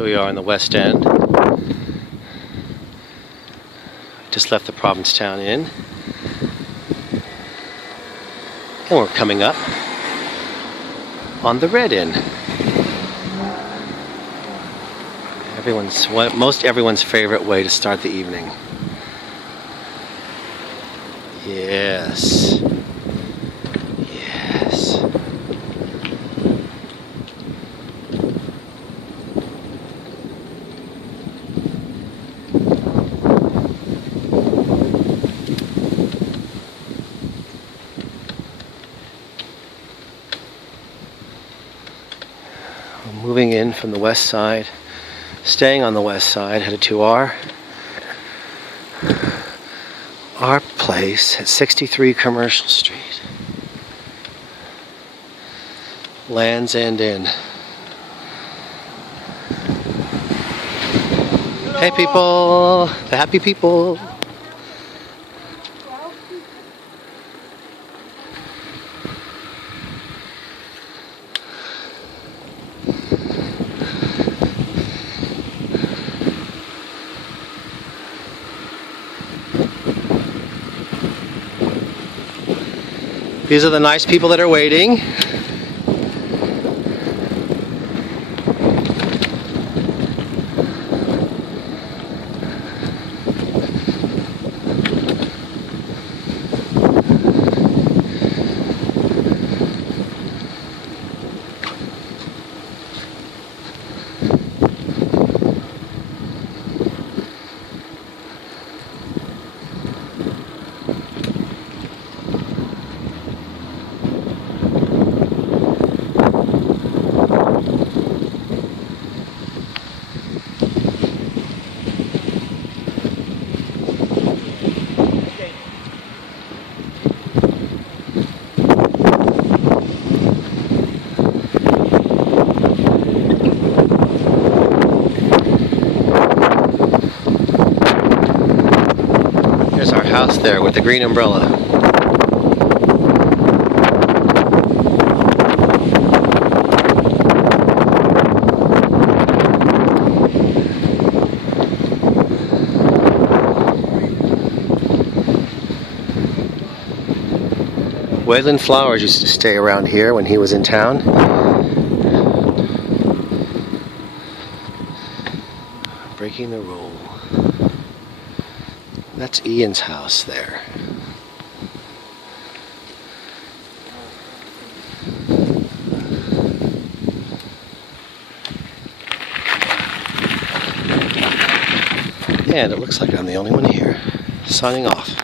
Here we are in the West End. Just left the Provincetown Inn. And we're coming up on the Red Inn. Most everyone's favorite way to start the evening. Yes. Yes. We're moving in from the west side, staying on the west side, headed to our place at 63 Commercial Street. Land's End Inn. Hey people, the happy people. These are the nice people that are waiting. There's our house there with the green umbrella. Wayland Flowers used to stay around here when he was in town. Breaking the rule. That's Ian's house there. And it looks like I'm the only one here. Signing off.